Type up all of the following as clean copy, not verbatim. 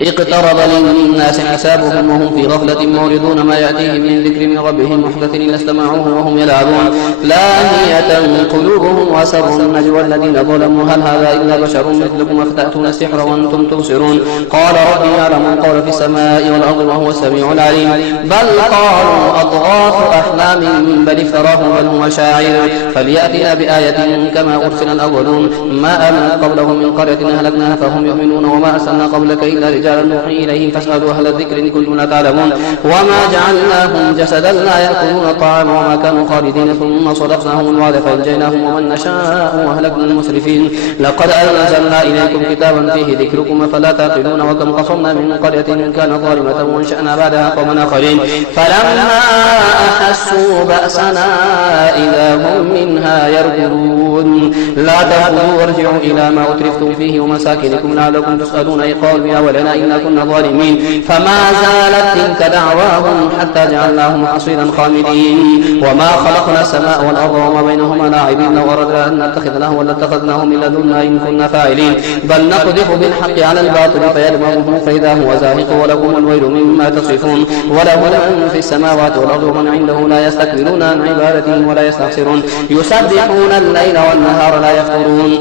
اقترب للناس حسابهم وهم في غفلة معرضون ما يأتيهم من ذكر من ربهم محدث إلا استمعوه وهم يلعبون لاهية قلوبهم وأسروا النجوى الذين ظلموا هل هذا إلا بشر مثلكم أفتأتون السحر وأنتم تبصرون قال ربي يعلم القول في السماء والأرض وهو السميع العليم بل قالوا أضغاث أحلام بل افتراه بل هو شاعر فليأتنا بآية كما أرسل الأولون ما آمنت قبلهم من قرية أهلكناها فهم يؤمنون وما أرسلنا قبلك إلا رجالا نوحي إليهم فاسألوا أهل الذكر إن كنتم لا تعلمون وما جعلناهم جسدا لا يأكلون الطعام وما كانوا خالدين ثم صدقناهم الوعد فأنجيناهم ومن نشاء وأهلكنا المسرفين لقد أنزلنا إليكم كتابا فيه ذكركم فلا تعقلون وكم قصمنا من قرية كانت ظالمة وانشأنا بعدها قوما آخرين فلما أحسوا بأسنا إذا هم منها يركضون لا تأخذوا وارجعوا إلى ما أترفتم فيه ومساكنكم لعلكم تسألون أي قالوا يا ولنا إنا كنا ظالمين فما زالت تلك دعواهم حتى جعلناهم حصيدا خامدين وما خلقنا السماء والأرض وما بينهما لاعبين لو أردنا أن نتخذ لهوا لاتخذناه من لدنا إن كنا فاعلين بل نقذف بالحق على الباطل فيدمغه فإذا هو زاهق ولكم الويل مما تصفون وله من في السماوات والأرض ومن عنده لا يستكبرون عن عبادته ولا يستحسرون يسبحون الليل والنهار لا يفترون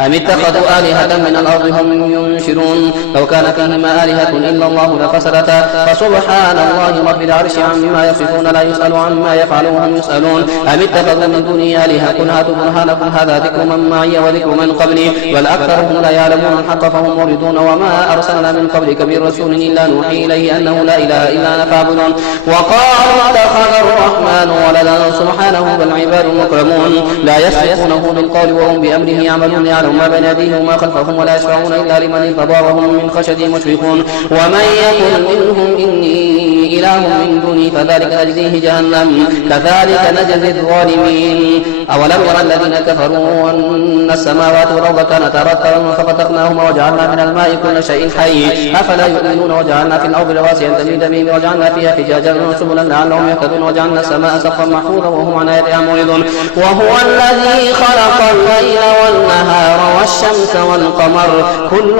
أم اتخذوا آلهة من الأرض هم ينشرون لو كان فيهما آلهة إلا الله لفسدتا فسبحان الله رب العرش عما يصفون لا يسأل عما يفعل وهم يسألون أم اتخذوا من دونه آلهة قل هاتوا برهانكم هذا ذكر من معي وذكر من قبلي بل أكثرهم لا يعلمون الحق فهم معرضون وما أرسلنا من قبلك من رسول إلا نوحي إليه أنه لا إله إلا أنا فاعبدون وقالوا اتخذ الرحمن ولدا سبحانه بل عباد مكرمون لا يسبقونه بالقول وهم بأمره يعملون يعلم ما بين يديهم وما خلفهم ولا يشفعون إلا لمن ارتضى وهم من خشيته مشفقون ومن يقل منهم إني إله من دوني فذلك نجزيه جهنم كذلك نجزي الظالمين أولم يرى الذين كفروا أن السماوات والأرض كانتا رتقا ففتقناهما وجعلنا من الماء كل شيء حي أفلا يؤمنون وجعلنا في الأرض رواسي أن تميد بهم وجعلنا فيها فجاجا سبلا لعلهم يهتدون وجعلنا السماء سقفا محفوظا وهم عن آياتها معرضون وهو الذي خلق الليل والنهار والشمس والقمر كل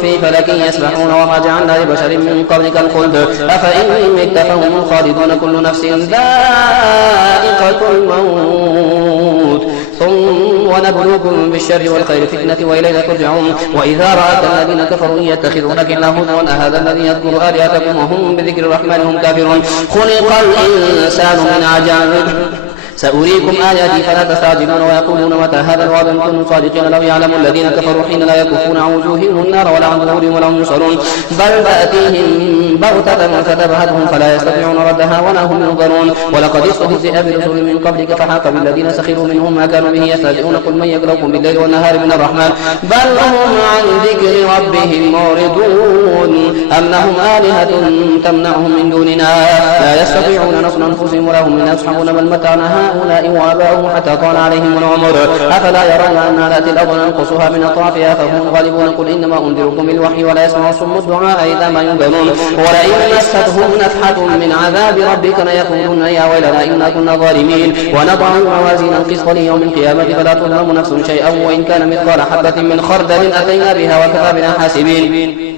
في فلك يسبحون وما جعلنا لبشر من قبلك الخلد أفإن مت فهم الخالدون كل نفس ذائقة الموت ثم ونبلوكم بالشر والخير فتنة وإلينا ترجعون وإذا رأت الذين كفروا يتخذونك إلا هزوا أهذا الذي يذكر آلهتكم وهم بذكر الرحمن هم كافرون خلق الإنسان من عجل سأريكم آياتي فلا تستعجلون ويقولون متى هذا الوعد إن كنتم صادقين لو يعلم الذين كفروا حين لا يكفون عن وجوههم النار ولا عن ظهورهم ولا هم ينصرون بل تأتيهم بغتة فتبهتهم فلا يستطيعون ردها ولا هم ينظرون ولقد استهزئ برسل من قبلك فحاق بالذين سخروا منهم ما كانوا به يستهزئون قل من يكلؤكم بالليل والنهار من الرحمن بل هم عن ذكر ربهم معرضون أم لهم آلهة تمنعهم من دوننا لا يستطيعون نصر أنفسهم ولا هم منا يصحبون بل متعنا هؤلاء وآباؤهم حتى طال عليهم العمر أفلا يرون أننا نأتي الأرض ننقصها من أطرافها فهم الغالبون قل إنما أنذركم بالوحي ولا يسمع الصم الدعاء إذا ما ينذرون ولئن مستهم نفحة من عذاب ربك ليقولون يا ويلنا إنا كنا ظالمين ونضع الموازين القسط ليوم القيامة فلا تظلم نفس شيئا وإن كان مثقال حبة من خردل أتينا بها وكفى بنا حاسبين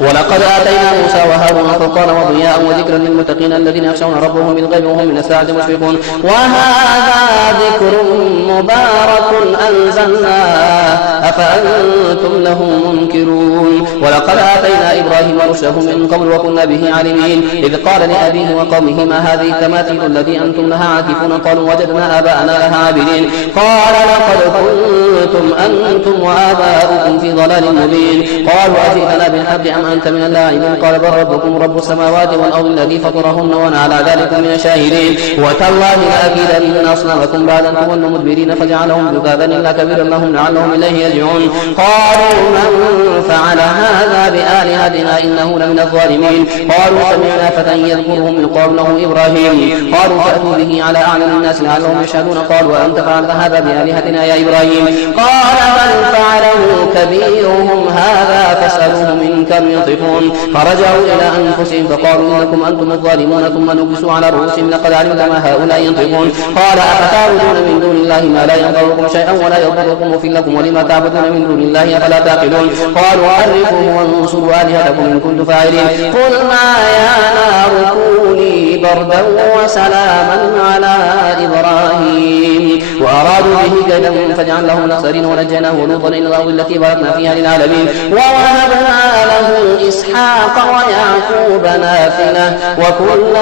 ولقد آتينا موسى وهارون فرقانا وضياء وذكرا للمتقين الذين يخشون ربهم بالغيب وهم من الساعة مشفقون وهذا ذكر مبارك أنزلناه أفأنتم له منكرون ولقد آتينا إبراهيم رشده من قبل وكنا به عالمين إذ قال لأبيه وقومه ما هذه التماثيل التي أنتم لها عاكفون قالوا وجدنا آباءنا لها عابدين قال لقد كنتم أنتم وآباؤكم في ضلال مبين قالوا أجئتنا بالحق أم أنت من اللاعبين قال بل ربكم رب السماوات والأرض الذي فطرهن وأنا على ذلك من الشاهدين وتالله لأكيدن أصنامكم بعد أن تولوا مدبرين فجعلهم جذاذا إلا كبيرا لهم لعلهم إليه يرجعون قالوا من فعل هذا بآلهتنا إنه لمن الظالمين قالوا سمعنا فتى يذكرهم يقال له إبراهيم قالوا فأتوا به على أعين الناس لعلهم يشهدون قالوا وأنت فعلت هذا بآلهتنا يا إبراهيم قال بل فعله كبيرهم هذا فاسألوهم إن كانوا ينطقون فرجعوا إلى أنفسهم فقالوا إنكم أنتم الظالمون ثم نكسوا على رؤوسهم لقد علمت ما هؤلاء ينطقون قال أفتعبدون من دون الله ما لا ينفعكم شيئا ولا يضركم أفل لكم ولما تعبدون من دون الله أفلا تعقلون قالوا حرقوه وانصروا آلهتكم إن كنتم فاعلين قلنا يا نار كوني بردا وسلاما على إبراهيم وأرادوا به كيدا فجعلناهم الأخسرين ونجيناه ولوطا إلى الأرض التي باركنا فيها للعالمين ووهبنا له إسحاق ويعقوب نافلة وكلا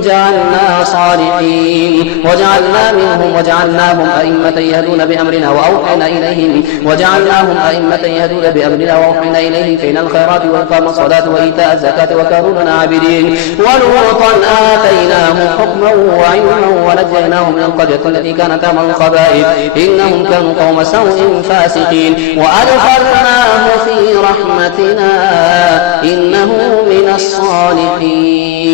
جعلنا صالحين وجعلناهم أئمة يهدون بأمرنا وأوحينا إليهم فإن الخيرات وإقام الصلاة وإيتاء الزكاة وكانوا لنا عابدين ولوطا آتيناه حكما وعلما ونجيناه من القرية التي كانت تعمل الخبائث إنهم كانوا قوم سوء فاسقين وأدخلناه في رحمتنا إنه من الصالحين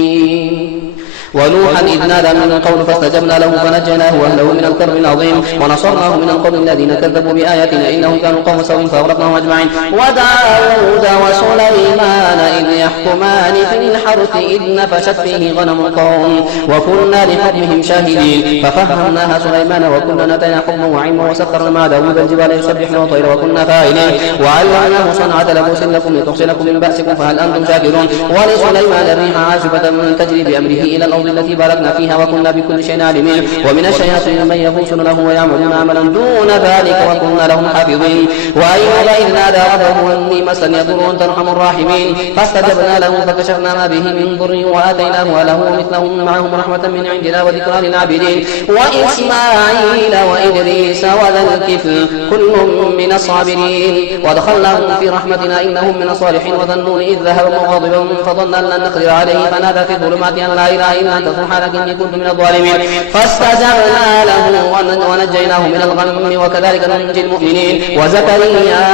ونوحا إذ نادى من قول فاستجبنا له فنجيناه وأهله من الكرب العظيم ونصرناه من القوم الذين كذبوا بآياتنا إنهم كانوا قوم سوء فأغرقناهم أجمعين وداود وسليمان إذ يحكمان في الحرث إذ نفشت فيه غنم القوم وكنا لحكمهم شاهدين ففهمناها سليمان وكنا آتيناه حكما وعلما وسخرنا مع داود الجبال يسبحن والطير وكنا فاعلين وعلمناه صنعة لبوس لكم لتحصنكم من بأسكم فهل أنتم شاكرون ولسليمان الريح عاصفة تجري بأمره إلى الأرض التي باركنا فيها وكنا بكل شيء عالمين ومن الشياطين من يغوصن له ويعملون عملا دون ذلك وكنا لهم حافظين وأيوب إذ نادى ربه أني مسني الضر وأنت أرحم الراحمين فاستجبنا له فكشفنا ما به من ضر وآتيناه وله مثلهم معهم رحمة من عندنا وذكرى للعابدين وإسماعيل وإدريس وذا الكفل كل من الصابرين وادخلناهم في رحمتنا إنهم من الصالحين وظنون إذ ذهب مغاضبا فظن أن لن نقدر عليه فنادى في الظلمات أن لا إله إلا أنت سبحانك إني كنت من الظالمين فاستجبنا له ونجيناه من الغم وكذلك ننجي المؤمنين وزكريا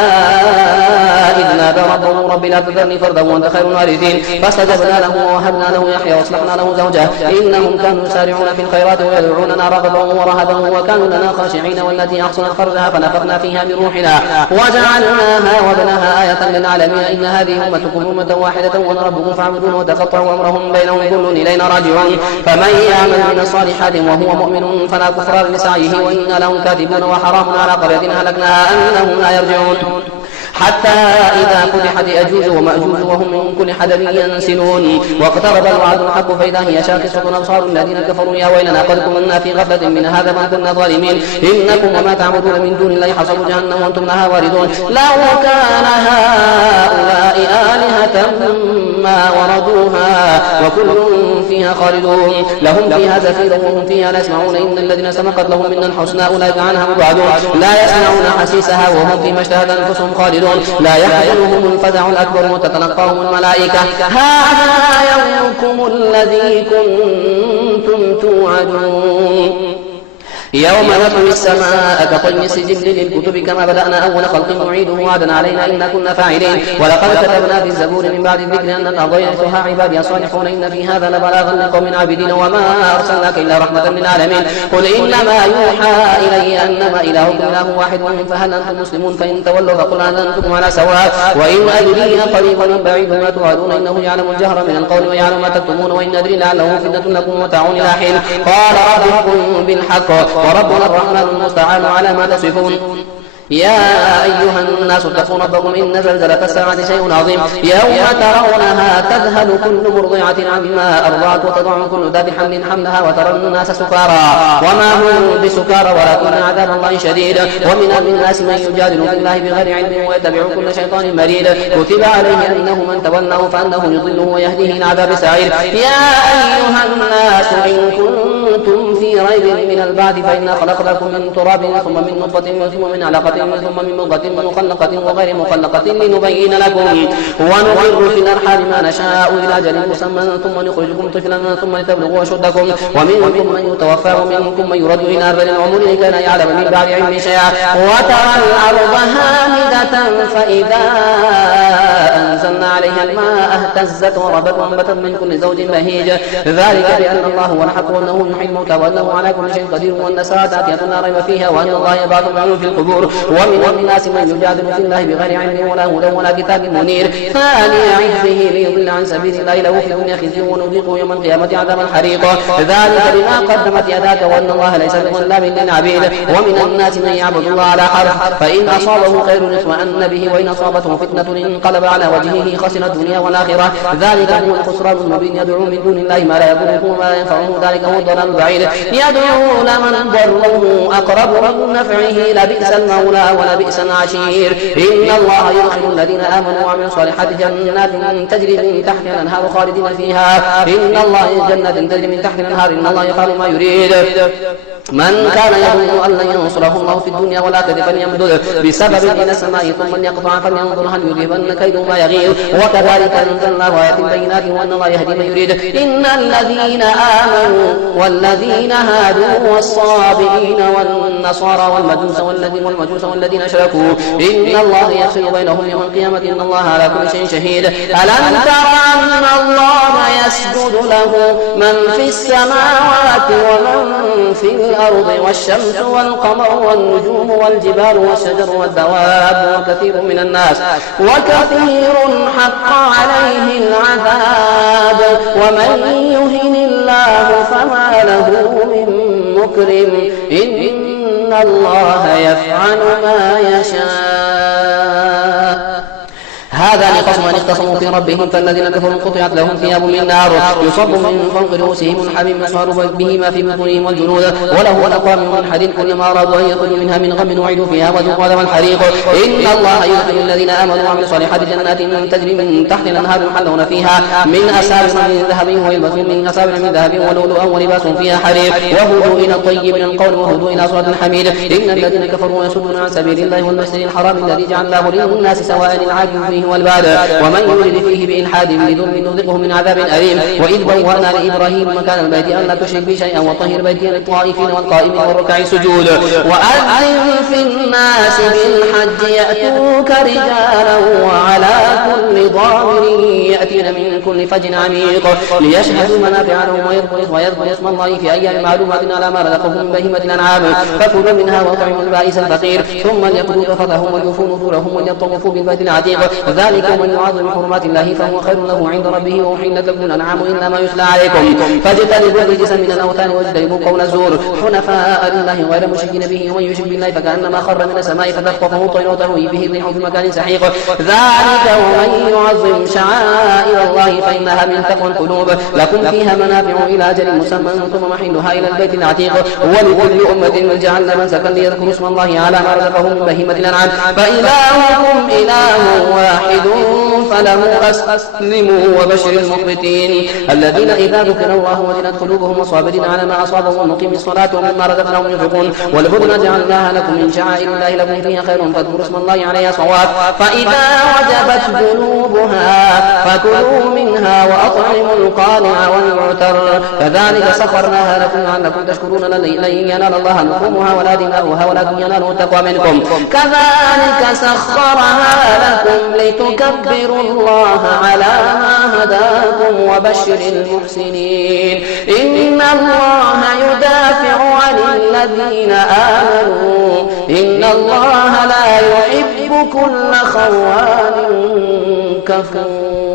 إذ نادى ربه رب لا تذرني فردا وأنت خير الوارثين فاستجبنا له ووهبنا له يحيى واصلحنا له زوجه إنهم كانوا يسارعون في الخيرات ويدعوننا رغبا ورهبا وكانوا لنا خاشعين والتي أحصنت فرجها فنفخنا فيها من روحنا وجعلناها وابنها آية للعالمين إن هذه أمتكم أمة واحدة وأنا ربكم فاعبدون وتقطعوا أمرهم بينهم كل إلينا راجعون فمن يعمل من الصالحات وهو مؤمن فلا كفران لسعيه وإنا لهم كاذبون وحرام على قرية هلكناها أنهم لا يرجعون حتى إذا فتحت يأجوج ومأجوج وهم من كل حدب ينسلون واقترب الوعد الحق فإذا هي شاخصة أبصار الذين كفروا يا ويلنا قد كنا في غفلة من هذا ما كنا ظالمين إنكم وما تعبدون من دون الله حصب جهنم وأنتم لها واردون لو كان هؤلاء آلهة ما وردوها وكل فيها خالدون لهم فيها زفير وهم فيها لا يسمعون إن الذين سبقت لهم منا الحسنى أولئك عنها مبعدون لا يسمعون حسيسها وهم فيما اشتهت أنفسهم خالدون لا يحزنهم الفزع الأكبر وتتلقاهم الملائكة هذا يومكم الذي كنتم توعدون يوم نطوي السماء كطي السجل للكتب كما بدأنا أول خلق نعيده وعدا علينا إنا كنا فاعلين ولقد كتبنا في الزبور من بعد الذكر أن الأرض يرثها عبادي الصالحون إن في هذا لبلاغا لقوم عابدين وما أرسلناك إلا رحمة للعالمين قل إنما يوحى إلي أنما إلهكم إله واحد فهل أنتم مسلمون فإن تولوا فقل أنتم على سواء وإن أدري قريب من بعيد ما توعدون إنه يعلم الجهر من القول ويعلم ما تكتمون وإن أدري لعله فتنة لكم ومتاع إلى حين قال ربكم بالحق وربنا الرحمن المستعان على ما تصفون يا أيها الناس اتقوا ربكم إن زلزلة الساعة شيء عظيم يوم ترونها تذهل كل مرضعة عما أرضعت وتضع كل ذات حمل حملها وترى الناس سكارى وما هم بسكارى ولكن عذاب الله شديد ومن الناس من يجادل في الله بغير علم ويتبع كل شيطان مريد كتب عليه أنه من تولاه فأنه يضله ويهديه إلى عذاب السعير يا أيها الناس إن كنتم في ريب من البعث فإنا خلقناكم من تراب ثم من نطفة ثم من علقة ثم من مضغة مخلقة وغير مخلقة لنبين لكم ونقر في الأرحام ما نشاء إلى أجل مسمى ثم نخرجكم طفلا ثم لتبلغوا أشدكم ومنكم من يتوفى ومنكم من يرد إلى أرذل العمر لكي لا يعلم من بعد علم شيئا وترى الأرض هامدة فإذا أنزلنا عليها الماء اهتزت وربت وانبتت من كل زوج بهيج ذلك بأن الله هو الحق وأنه يحيي الموتى وأنه على كل شيء قدير وأن الساعة آتية لا ريب فيها وأن الله يبعث من في القبور ومن الناس من يجادل في الله بغير علم ولا هدى ولا كتاب منير ثاني عجزه ليضل عن سبيل الله له في الدنيا خزي ونذيقه يوم القيامة عذاب الحريق ذلك بما قدمت يداك وأن الله ليس بظلام للعبيد ومن الناس من يعبد الله على حرف فإن أصابه خير اطمأن به وإن أصابته فتنة انقلب على وجهه خسر الدنيا والآخرة ذلك هو الخسران المبين يدعو من دون الله ما لا يضره وما لا ينفعه ذلك هو الضلال البعيد يدعو لمن ضره أقرب من نفعه لبئس المولى ولبئس العشير إن الله يدخل الذين آمنوا وعملوا الصالحات جنات تجري من تحتها الأنهار خالدين فيها إن الله جنات تجري من تحت الأنهار إن الله يفعل ما يريد من كان يظن أن لن ينصره الله في الدنيا والآخرة فليمدد بسبب إلى السماء ثم ليقطع فلينظر هل يذهبن كيده ما يغيظ وكذلك أنزلنا آيات بينات وأن الله يهدي من يريد إن الذين آمنوا والذين هادوا والصابئين والنصارى والمجوس والذين أشركوا إن الله يفصل بينهم يوم القيامة إن الله على كل شيء شهيد ألم تر أن الله يسجد له من في السماوات ومن في الأرض والشمس والقمر والنجوم والجبال والشجر والدواب وكثير من الناس وكثير حق عليه العذاب ومن يهن الله فما له من مكرم إن الله يفعل ما يشاء هذان خصمان اختصموا في ربهم فالذين كفروا قطعت لهم ثياب من نار يصب من فوق رؤوسهم الحميم يصهر به ما في بطونهم والجلود وله الأقوام من حديد كلما أرادوا أن يخرجوا منها من غم أعيدوا فيها وذوقوا عذاب الحريق إن الله يدخل الذين آمنوا وعملوا الصالحات جنات تجري من تحت الأنهار يحلون فيها من أساور من ذهب ويلبسون من أساور من ذهب ولؤلؤا ولباسهم فيها حرير وهدوا إلى الطيب من القول وهدوا إلى صراط الحميد إن الذين كفروا يصدون عن سبيل الله والمسجد الحرام الذي جعلناه للناس سواء العاكف فيه والباد ومن يرد فيه بإلحاد بظلم نذقه من عذاب أليم وإذ بوأنا لإبراهيم مكان البيت أن لا تشرك بي شيئا وطهر بيتي للطائفين والقائمين والركع السجود وأذن في الناس بالحج يأتوك رجالا وعلى كل ضامر يأتين من كل فج عميق ليشهدوا منافع لهم ويذكروا اسم الله في أيام معلومات على ما رزقهم من بهيمة الأنعام فكلوا منها وأطعموا البائس الفقير ثم ليقضوا تفثهم وليوفوا نذورهم وليطوفوا بالبيت العتيق ذلك ومن يعظم حرمات الله فهو خير له عند ربه وأحلت لكم الأنعام إلا ما يتلى عليكم فاجتنبوا الرجس من الأوثان واجتنبوا قول الزور حنفاء لله غير مشركين به ومن يشرك بالله فكأنما خر من السماء فتخطفه الطير وتهوي به الريح في مكان سحيق ذلك ومن يعظم شعائر الله فإنها من تقوى القلوب لكم فيها منافع إلى أجل مسمى ثم محلها إلى البيت العتيق ولكل أمة جعلنا منسكا ليذكروا اسم الله على ما رزقهم من بهيمة الأنعام فإلهكم إله واحد فله أسلموا وبشر المخبتين الذين إذا ذكر الله وجلت قلوبهم وصابرين على ما أصابهم ومقيم الصلاة ومما رزقناهم ينفقون والبدن جعلناها لكم من شعائر الله لكم فيها خير فاذكروا اسم الله عليها صواب فإذا وجبت جنوبها فكلوا منها وأطعموا القانع والمعتر كذلك سخرناها لكم لعلكم تشكرون لن ينال الله لحومها ولا دماؤها ولكن يناله التقوى منكم كذلك سخرها لكم لتكبروا الله على ما هداكم وبشر المحسنين إن الله يدافع عن الذين آمنوا إن الله لا يحب كل خوان كفور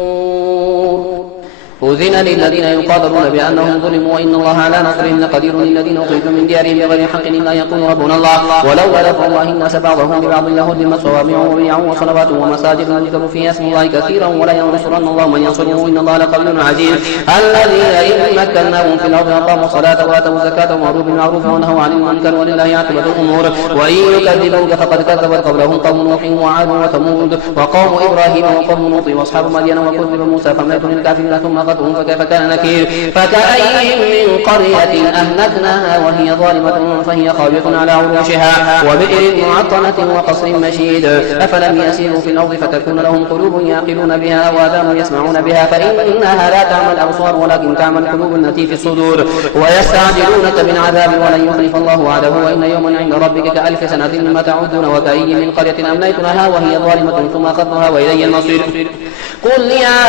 أذن للذين يقاتلون بأنهم ظلموا وإن الله على نصرهم لقدير للذين أخرجوا من ديارهم بغير حق إلا يقول ربنا الله ولولا دفع الله الناس بعضهم ببعض لهدمت صوامع وبيع وصلوات ومساجد يذكر فيها اسم الله كثيرا ولا ينصرن الله من ينصره إن الله لقوي عزيز الذين إن مكناهم في الأرض أقاموا الصلاة وآتوا الزكاة وأمروا بالمعروف ونهوا عن المنكر ولله عاقبة الأمور وإن يكذبوك فقد كذبت قبلهم قوم نوح وعاد وثمود وقوم إبراهيم وقوم لوط وأصحاب مدين وكذب موسى فملئت للكافرين ثم فكيف كان نكير فكأي من قرية أهلكناها وهي ظالمة فهي خاوية على عروشها وبئر معطلة وقصر مشيد أفلم يسيروا في الأرض فتكون لهم قلوب يعقلون بها وآذان يسمعون بها فإنها لا تعمى الأبصار ولكن تعمى القلوب التي في الصدور ويستعجلونك بالعذاب ولن يخلف الله وعده وإن يوما عند ربك كألف سنة مما تعدون وكأي من قرية أمليت لها وهي ظالمة ثم أخذتها وإلي المصير قل يا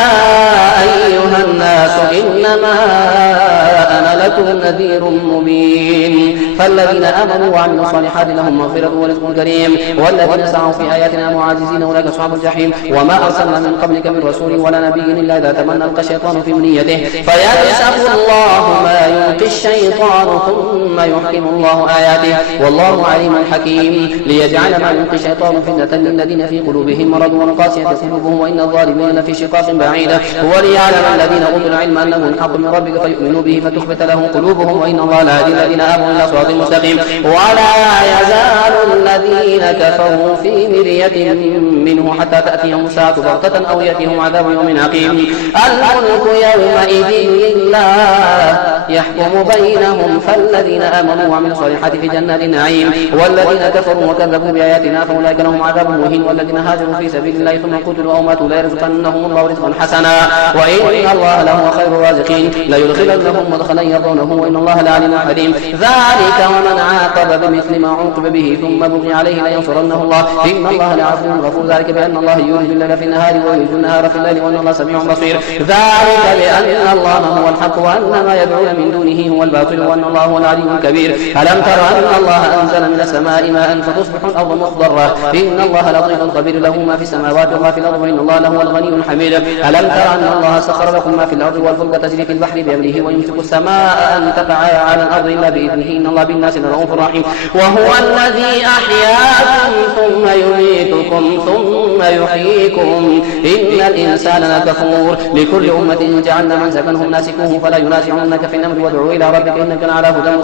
أيها الناس إنما أنا لكم نذير مبين فالذين آمنوا وعملوا الصالحات لهم مغفرة ورزق كريم والذين سعوا في آياتنا معاجزين أولئك أصحاب الجحيم وما أرسلنا من قبلك من رسول ولا نبي إلا إذا تمنى ألقى الشيطان في أمنيته فينسخ الله ما يلقي الشيطان ثم يحكم الله آياته والله عليم حكيم ليجعل ما يلقي الشيطان فتنة للذين في قلوبهم مرض وقاسية قلوبهم وإن الظالمين لفي شقاق بعيد وليعلم الذين أوتوا العلم أنه الحق من ربك فيؤمنوا به فتخبت له قلوبهم وإن الله لا يهدي الذين آمنوا إلى صراط مستقيم ولا يزال الذين كفروا في مرية منه حتى تأتيهم الساعة بغتة أو يأتيهم عذاب يوم عقيم الملك يومئذ لله يحكم بينهم فالذين آمنوا وعملوا الصالحات في جنات النعيم والذين كفروا وكذبوا بآياتنا فأولئك لهم عذاب مهين والذين هاجروا في سبيل الله ثم قتلوا أو ماتوا لا يرزقنهم الله رزقا حسنا وإن الله لهو خير الرازقين ليدخلنهم مدخلا يرضونه وإن الله لعليم حليم ذلك ومن عاقب بمثل ما عوقب به ثم بغي عليه لينصرنه الله إن الله لعفو غفور ذلك بأن الله يولج الليل في النهار ويولج النهار في الليل وأن الله سميع بصير ذلك بأن الله هو الحق وأن ما يدعون من دونه هو الباطل وأن الله هو العلي الكبير ألم تر أن الله أنزل من السماء ماء فتصبح الأرض مخضرة إن الله لطيف خبير له ما في السماوات وما في الأرض وإن الله لهو الغني الحميد ألم تر أن الله سخر لكم ما في الأرض والفلك تجري في البحر بأمره ويمسك السماء أن تقع على الأرض إلا بإذنه إن الله بالناس لرؤوف رحيم وهو الذي أحياكم ثم يميتكم ثم يحييكم إن الإنسان لكفور لكل أمة جعلنا منسكنهم ناسكوه فلا ينازعنك في الأمر وادعوا إلى ربك إنك على هدى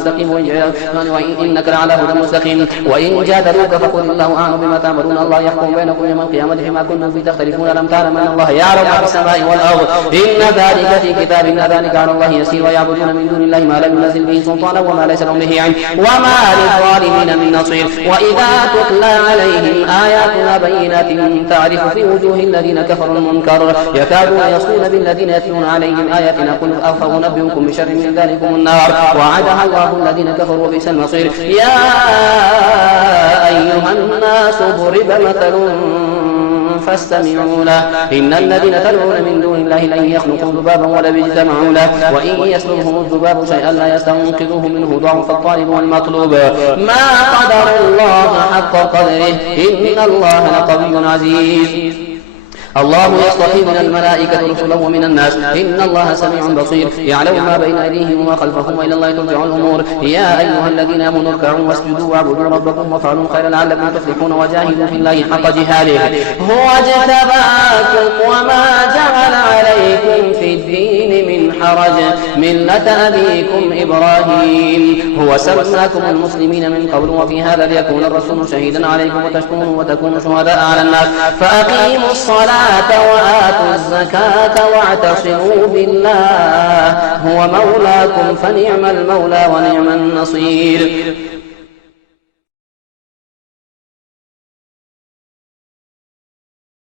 مستقيم وإن جادلوك فقل الله أعلم بما تعملون الله يحكم بينكم يوم القيامة فيما كنتم فيه تختلفون ألم تعلم أن الله يعلم ما في السماء والأرض إن ذلك في كتاب إن ذلك على الله يسير ويعبدون من دون الله ما لم ينزل به سلطانا وما ليس لهم به علم وما للظالمين من نصير وإذا تتلى عليهم آياتنا بينات تعرف في وجوه الذين كفروا المنكر يكادون يصلون بالذين يتلون عليهم آياتنا قل أفأنبئكم بشر من ذلكم النار وعدها الله الذين كفروا وبئس المصير يا أيها الناس ضرب مثل فاستمعوا له إن الذين تدعون من دون الله لن يخلقوا ذبابا ولو اجتمعوا له وإن يسلبهم الذباب شيئا لا يستنقذوه منه ضعف الطالب والمطلوب ما قدر الله حق قدره إن الله لقوي عزيز الله يصطفي من الملائكة رسلا ومن الناس إن الله سميع بصير يعلم ما بين أيديهم وما خلفهم وإلى الله ترجع الأمور يا أيها الذين آمنوا اركعوا واسجدوا واعبدوا ربكم وافعلوا الخير لعلكم تفلحون وجاهدوا في الله حق جهاده هو اجتباكم وما جعل عليكم في الدين من حرج ملة أبيكم إبراهيم هو سماكم المسلمين من قبل وفي هذا ليكون الرسول شهيدا عليكم وتكونوا شهداء على الناس فأقيموا الصلاة وآتوا الزكاة واعتصموا بالله هو مولاكم فنعم المولى ونعم النصير